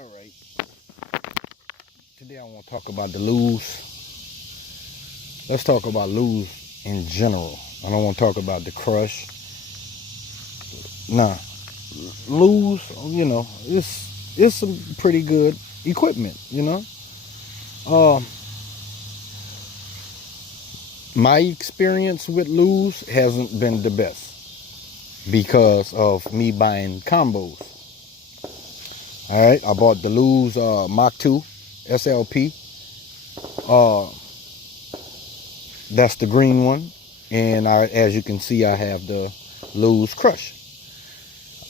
All right. Today I want to talk about the Lews. Let's talk about Lews in general. I don't want to talk about the crush. Nah, Lews. It's some pretty good equipment. Uh, my experience with Lews hasn't been the best because of me buying combos. All right, I bought the Lews Mach 2 SLP. That's the green one, and as you can see, I have the Lews Crush.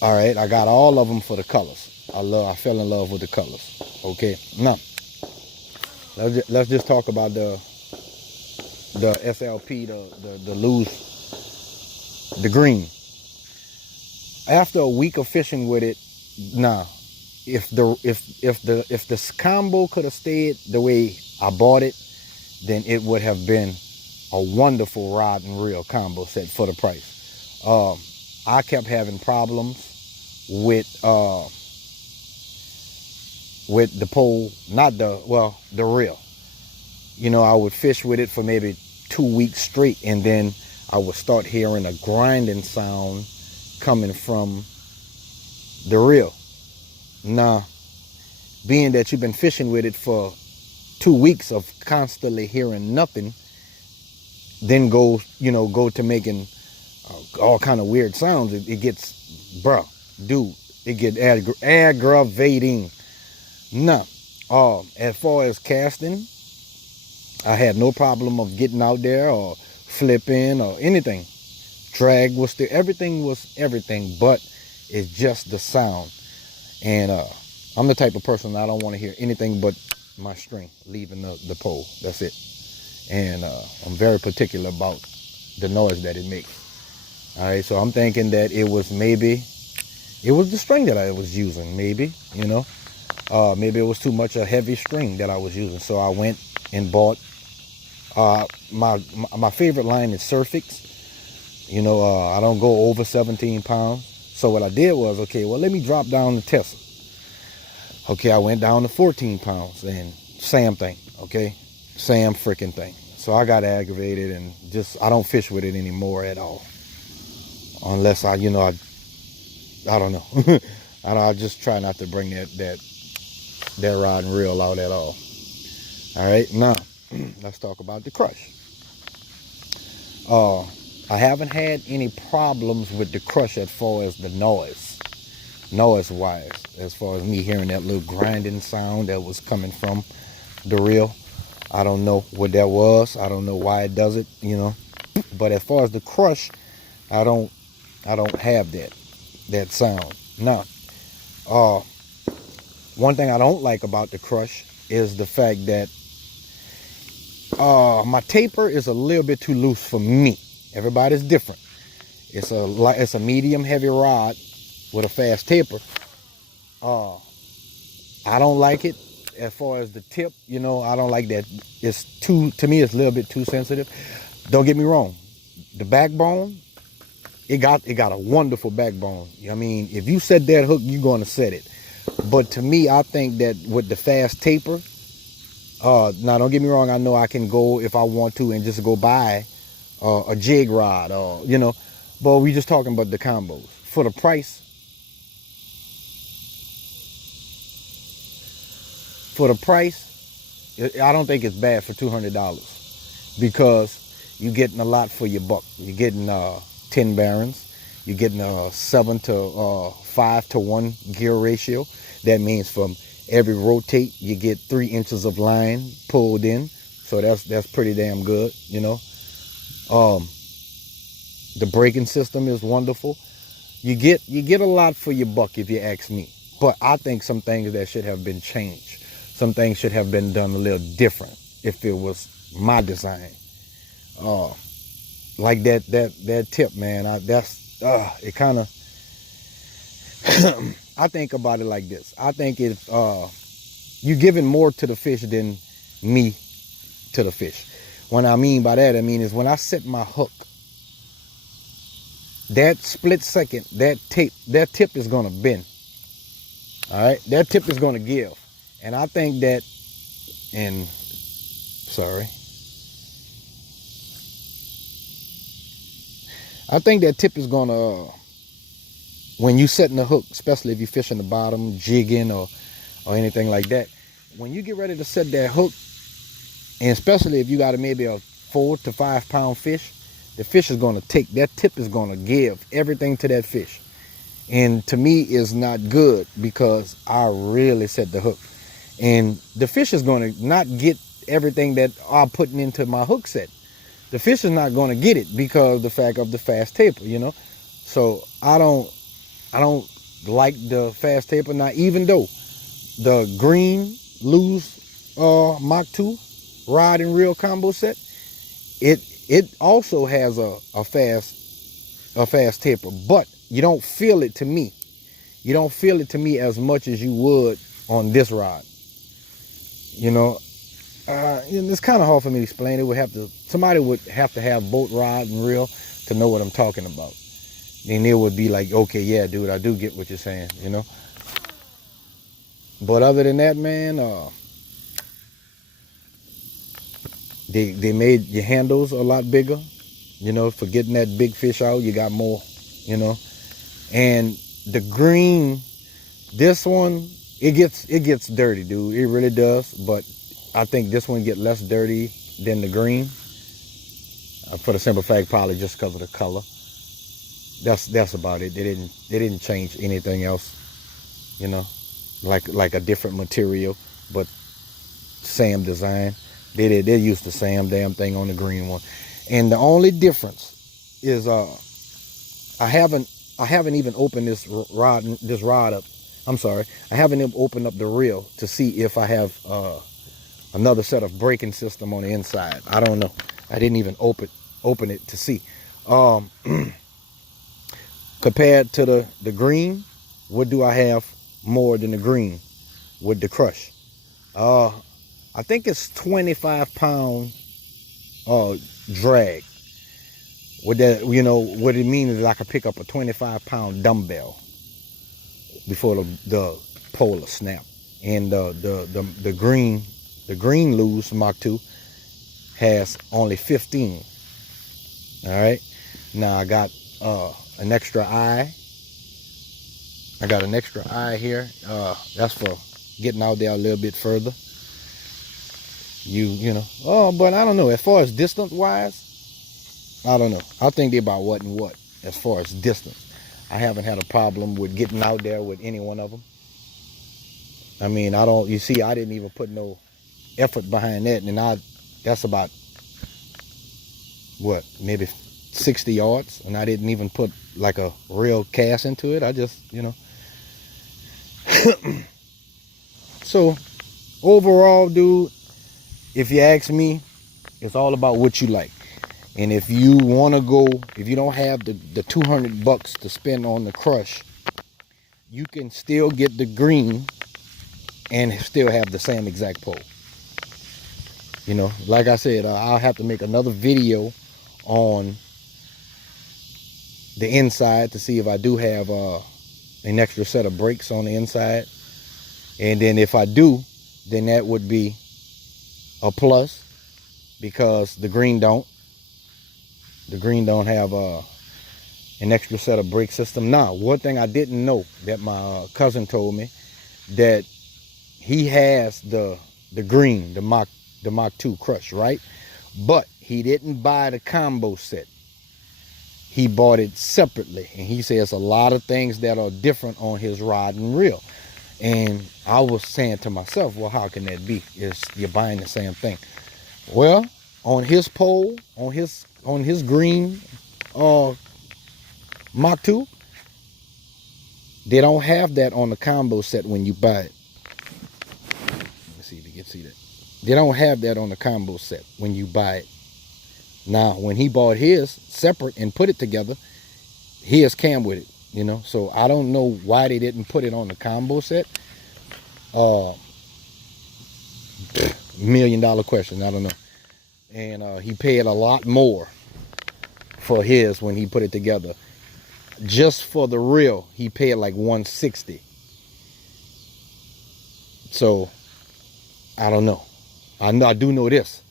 All right, I got all of them for the colors. I fell in love with the colors. Okay, now let's just talk about the SLP, the Lews, the green. After a week of fishing with it, nah, if the combo could have stayed the way I bought it, then it would have been a wonderful rod and reel combo set for the price. I kept having problems with the pole, the reel. I would fish with it for maybe 2 weeks straight, and then I would start hearing a grinding sound coming from the reel. Now, being that you've been fishing with it for 2 weeks of constantly hearing nothing, then go to making all kind of weird sounds, it gets, it gets aggravating. Now, as far as casting, I had no problem of getting out there or flipping or anything. Drag was still, everything was everything, but it's just the sound. And I'm the type of person, I don't want to hear anything but my string leaving the pole. That's it. And I'm very particular about the noise that it makes. All right, so I'm thinking that it was the string that I was using. Maybe it was too much a heavy string that I was using. So I went and bought my favorite line is Surfix. I don't go over 17 pounds. So what I did was, okay, well, let me drop down the test. Okay, I went down to 14 pounds, and same thing. Okay, same freaking thing. So I got aggravated and I don't fish with it anymore at all. Unless I don't know. I just try not to bring that rod and reel out at all. All right, now let's talk about the crush. I haven't had any problems with the crush as far as the noise wise, as far as me hearing that little grinding sound that was coming from the reel. I don't know what that was. I don't know why it does it, But as far as the crush, I don't have that sound. Now, one thing I don't like about the crush is the fact that my taper is a little bit too loose for me. Everybody's different. It's a medium heavy rod with a fast taper. I don't like it. As far as the tip, I don't like that. To me, it's a little bit too sensitive. Don't get me wrong. The backbone, it got a wonderful backbone. I mean, if you set that hook, you're going to set it. But to me, I think that with the fast taper, now don't get me wrong, I know I can go if I want to and just go buy a jig rod, or but we just talking about the combos. For the price, I don't think it's bad for $200, because you're getting a lot for your buck. You're getting 10 bearings. You're getting a 7 to 5 to 1 gear ratio. That means from every rotate, you get 3 inches of line pulled in. So that's pretty damn good, The braking system is wonderful. You get a lot for your buck, if you ask me. But I think some things that should have been changed. Some things should have been done a little different if it was my design. Like that tip, man. It kind of. I think about it like this. I think if you're giving more to the fish than me to the fish. What I mean by that, is when I set my hook, that split second, that tip is gonna bend. All right, that tip is going to give. And I think that, and sorry, I think that tip is going to, when you setting the hook, especially if you fish in the bottom, jigging or anything like that, when you get ready to set that hook, and especially if you got maybe a 4 to 5 pound fish, the fish is going to take, that tip is going to give everything to that fish. And to me, it's not good because I really set the hook. And the fish is going to not get everything that I'm putting into my hook set. The fish is not going to get it because of the fact of the fast taper, you know. So I don't like the fast taper. Now, even though the green Lews Mach 2 rod and reel combo set, it also has a fast taper, but you don't feel it to me. You don't feel it to me as much as you would on this rod. You know, it's kind of hard for me to explain. Somebody would have to have both rod and reel to know what I'm talking about. Then it would be like, okay, yeah, dude, I do get what you're saying, you know. But other than that, man, they made your handles a lot bigger, you know, for getting that big fish out. You got more, you know. And the green, this one, it gets dirty, dude. It really does. But I think this one get less dirty than the green, for the simple fact, probably just because of the color. That's about it. They didn't change anything else, you know, like a different material, but same design. They used the same damn thing on the green one. And the only difference is I haven't even opened this rod up. I'm sorry, I haven't even opened up the reel to see if I have another set of braking system on the inside. I don't know. I didn't even open it to see. Compared to the green, what do I have more than the green with the crush? I think it's 25 pound drag. With that, you know, what it means is I could pick up a 25 pound dumbbell before the pole will snap. And the green Lews Mach 2 has only 15. All right. Now I got an extra eye. I got an extra eye here. That's for getting out there a little bit further. You know. Oh, but I don't know. As far as distance wise, I don't know. I think they're about what and what as far as distance. I haven't had a problem with getting out there with any one of them. I mean, you see, I didn't even put no effort behind that. And that's about, what, maybe 60 yards. And I didn't even put like a real cast into it. I just, you know. So, overall, dude, if you ask me, it's all about what you like. And if you want to go, if you don't have the $200 to spend on the crush, you can still get the green and still have the same exact pole. You know, like I said, I'll have to make another video on the inside to see if I do have an extra set of brakes on the inside. And then if I do, then that would be a plus, because the green don't. The green don't have an extra set of brake system. Now, one thing I didn't know that my cousin told me, that he has the green, the Mach 2 crush, right? But he didn't buy the combo set. He bought it separately. And he says a lot of things that are different on his rod and reel. And I was saying to myself, well, how can that be? You're buying the same thing. Well, on his pole, on his green Mach 2, they don't have that on the combo set when you buy it. Let's see if you can see that. They don't have that on the combo set when you buy it. Now, when he bought his separate and put it together, his came with it, you know. So I don't know why they didn't put it on the combo set. $1 million question, I don't know. And he paid a lot more for his when he put it together. Just for the reel, he paid like $160. So I don't know. I do know this.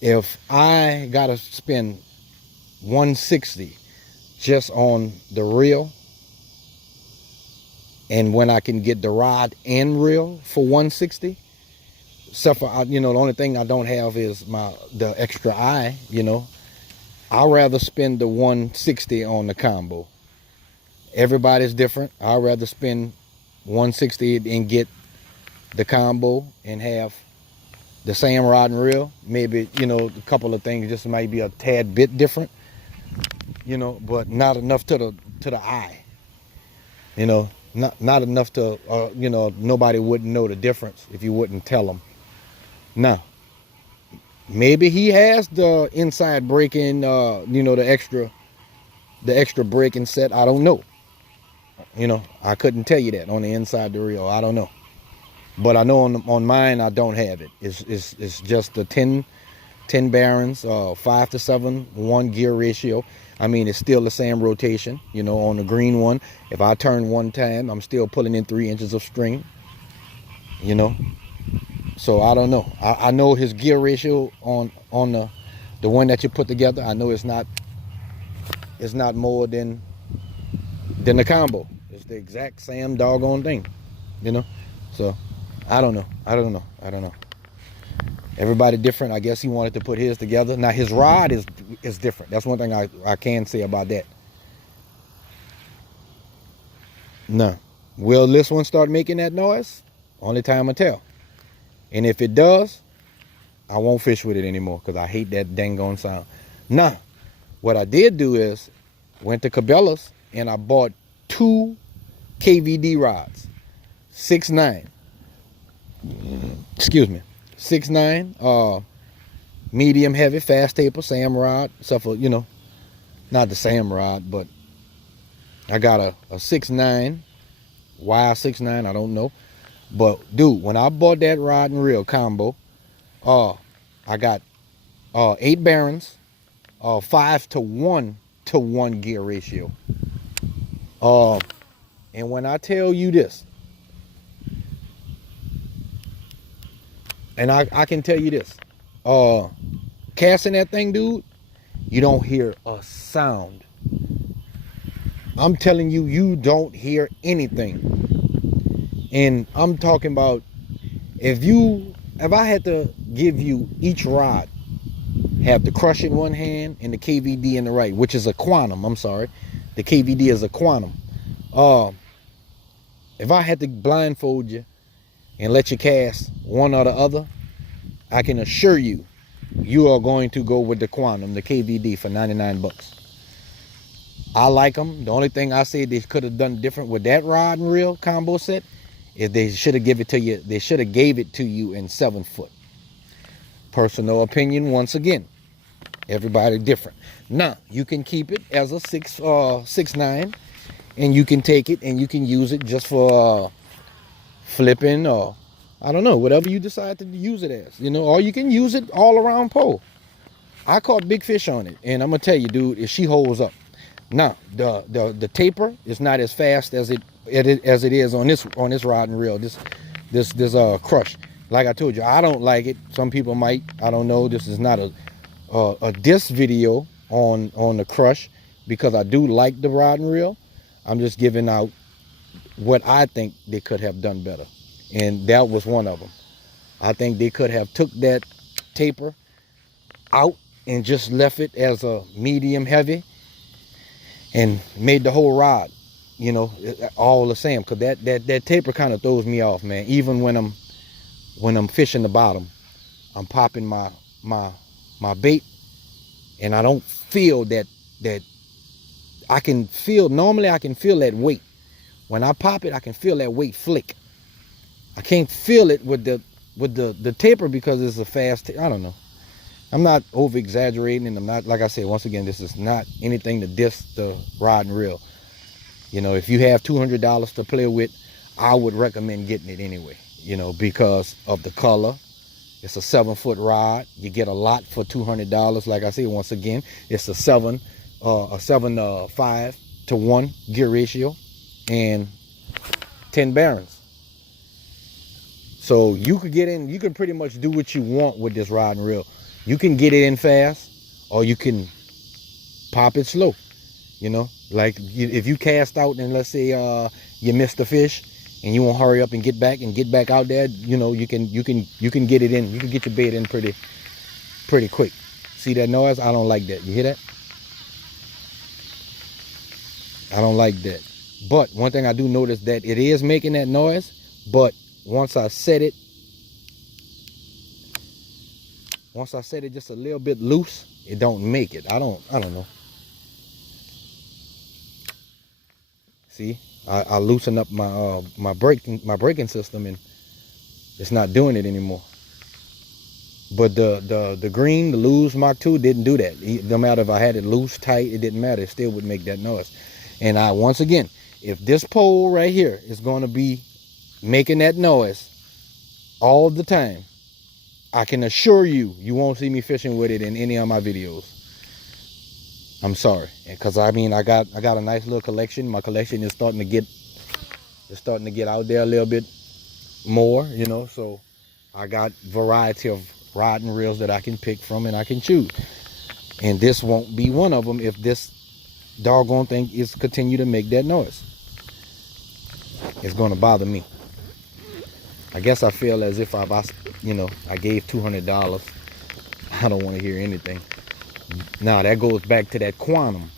If I gotta spend 160 just on the reel, and when I can get the rod and reel for 160, except for, the only thing I don't have is the extra eye. I'd rather spend the 160 on the combo. Everybody's different. I'd rather spend 160 and get the combo and have the same rod and reel. Maybe, a couple of things just might be a tad bit different, but not enough to the eye. Not enough to, nobody wouldn't know the difference if you wouldn't tell them. Now, maybe he has the inside braking, the extra braking set. I don't know. I couldn't tell you that on the inside the reel. I don't know. But I know on mine, I don't have it. It's just the 10 bearings, 5 to 7, 1 gear ratio. I mean, it's still the same rotation, on the green one. If I turn one time, I'm still pulling in 3 inches of string, So I don't know. I know his gear ratio on the one that you put together. I know it's not more than the combo. It's the exact same doggone thing, So I don't know. Everybody different. I guess he wanted to put his together. Now his rod is different. That's one thing I can say about that. Now, will this one start making that noise? Only time will tell. And if it does, I won't fish with it anymore because I hate that dang on sound. Now, what I did do is went to Cabela's and I bought 2 KVD rods, 6'9". Excuse me, 6'9", medium heavy, fast taper, SAM rod. Except for, not the SAM rod, but I got a 6'9", why 6'9", I don't know. But dude, when I bought that rod and reel combo, I got 8 bearings, 5 to 1 gear ratio. And when I tell you this, and I can tell you this, casting that thing, dude, you don't hear a sound. I'm telling you, you don't hear anything. And I'm talking about, if I had to give you each rod, have the crush in one hand and the KVD in the right, which is a quantum, I'm sorry. The KVD is a quantum. If I had to blindfold you and let you cast one or the other, I can assure you, you are going to go with the quantum, the KVD, for 99 bucks. I like them. The only thing I say they could have done different with that rod and reel combo set is they should have gave it to you in 7 foot. Personal opinion, once again. Everybody different. Now, you can keep it as a 6'9", and you can take it and you can use it just for flipping, or I don't know, whatever you decide to use it as, or you can use it all around pole. I caught big fish on it, and I'm gonna tell you, dude, if she holds up. Now, the taper is not as fast as it is on this rod and reel. This crush. Like I told you, I don't like it. Some people might. I don't know. This is not a diss video on the crush, because I do like the rod and reel. I'm just giving out what I think they could have done better, and that was one of them. I think they could have took that taper out and just left it as a medium heavy and made the whole rod, all the same. Because that taper kind of throws me off, man. Even when I'm fishing the bottom, I'm popping my bait, and I don't feel that I can feel, normally I can feel that weight. When I pop it, I can feel that weight flick. I can't feel it with the taper because it's a fast, I don't know. I'm not over exaggerating, and I'm not, like I said, once again, this is not anything to diss the rod and reel. If you have $200 to play with, I would recommend getting it anyway, because of the color. It's a 7-foot rod. You get a lot for $200. Like I said, once again, it's a 5 to 1 gear ratio and 10 bearings. So you could get in, you can pretty much do what you want with this rod and reel. You can get it in fast, or you can pop it slow. You know, like if you cast out and let's say you missed the fish and you want to hurry up and get back out there, you know, you can get it in. You can get your bait in pretty quick. See that noise? I don't like that. You hear that? I don't like that. But one thing I do notice that it is making that noise, but once I set it just a little bit loose, it don't make it. I don't know. See, I loosen up my my braking system, and it's not doing it anymore. But the green, the Lews Mach 2 didn't do that. No matter if I had it loose, tight, it didn't matter. It still would make that noise. And once again, if this pole right here is going to be making that noise all the time, I can assure you, you won't see me fishing with it in any of my videos. I'm sorry, because I mean, I got a nice little collection. My collection is starting to get out there a little bit more, you know. So I got variety of rod and reels that I can pick from and I can choose. And this won't be one of them if this doggone thing is continue to make that noise. It's going to bother me. I guess I feel as if I gave $200. I don't want to hear anything. Now that goes back to that quantum.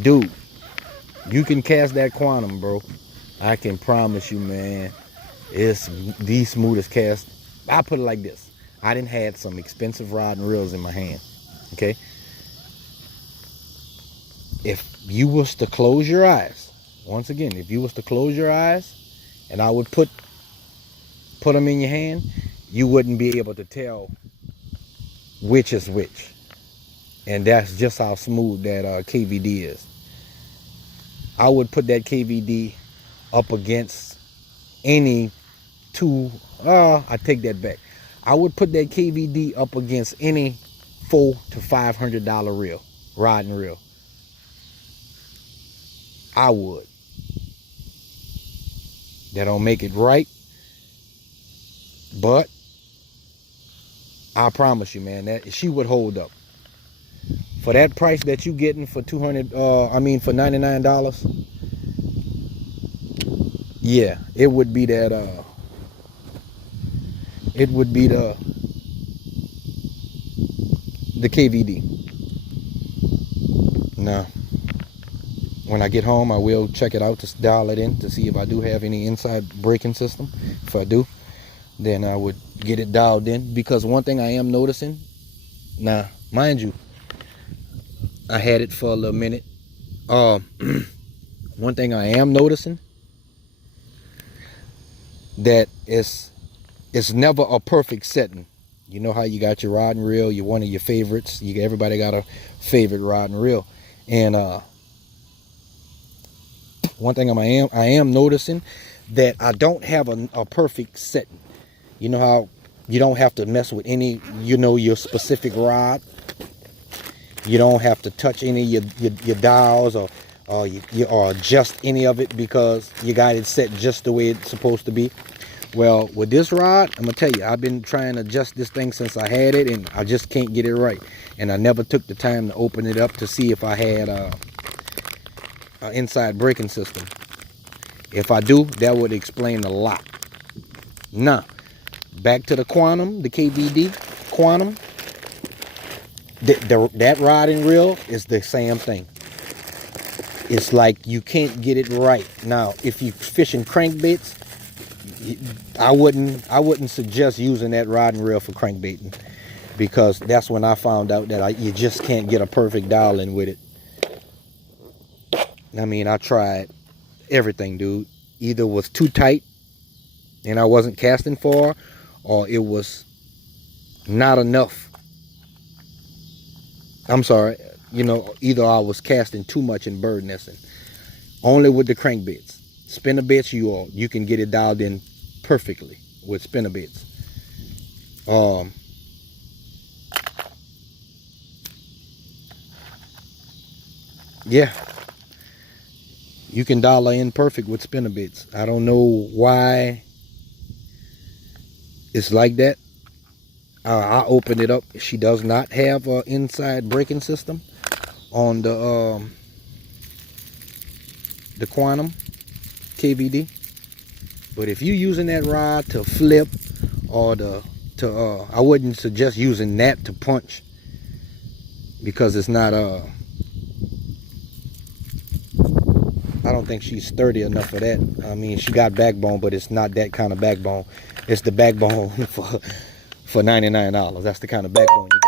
Dude, you can cast that quantum, bro. I can promise you, man, it's the smoothest cast. I put it like this. I done had some expensive rod and reels in my hand. Okay? If you was to close your eyes, once again, if you was to close your eyes and I would put them in your hand, you wouldn't be able to tell which is which. And that's just how smooth that KVD is. I would put that KVD up against any two, I take that back. I would put that KVD up against any $400 to $500 reel, rod and reel. I would. That don't make it right, but I promise you, man, that she would hold up. For that price that you getting for for $99, yeah, it would be that it would be the KVD. Now, when I get home, I will check it out to dial it in to see if I do have any inside braking system. If I do, then I would get it dialed in. Because one thing I am noticing, now, mind you, I had it for a little minute. One thing I am noticing, that it's never a perfect setting. You know how you got your rod and reel, you're one of your favorites. Everybody got a favorite rod and reel. And one thing I am noticing that I don't have a perfect setting. You know how you don't have to mess with any, your specific rod. You don't have to touch any of your dials or adjust any of it because you got it set just the way it's supposed to be. Well, with this rod, I'm gonna tell you, I've been trying to adjust this thing since I had it, and I just can't get it right. And I never took the time to open it up to see if I had an inside braking system. If I do, that would explain a lot. Now, back to the quantum, the KVD quantum. That rod and reel is the same thing. It's like you can't get it right. Now, if you fishing crankbaits, I wouldn't suggest using that rod and reel for crankbaiting, because that's when I found out that you just can't get a perfect dial in with it. I mean, I tried everything, dude. Either it was too tight and I wasn't casting far, or it was not enough. I'm sorry, either I was casting too much and bird nesting. Only with the crankbaits. Spinnerbaits, you can get it dialed in perfectly with spinnerbaits. Yeah, you can dial in perfect with spinnerbaits. I don't know why it's like that. I opened it up. She does not have an inside braking system on the Quantum KVD. But if you're using that rod to flip or I wouldn't suggest using that to punch, because it's not I don't think she's sturdy enough for that. I mean, she got backbone, but it's not that kind of backbone. It's the backbone for $99. That's the kind of backbone you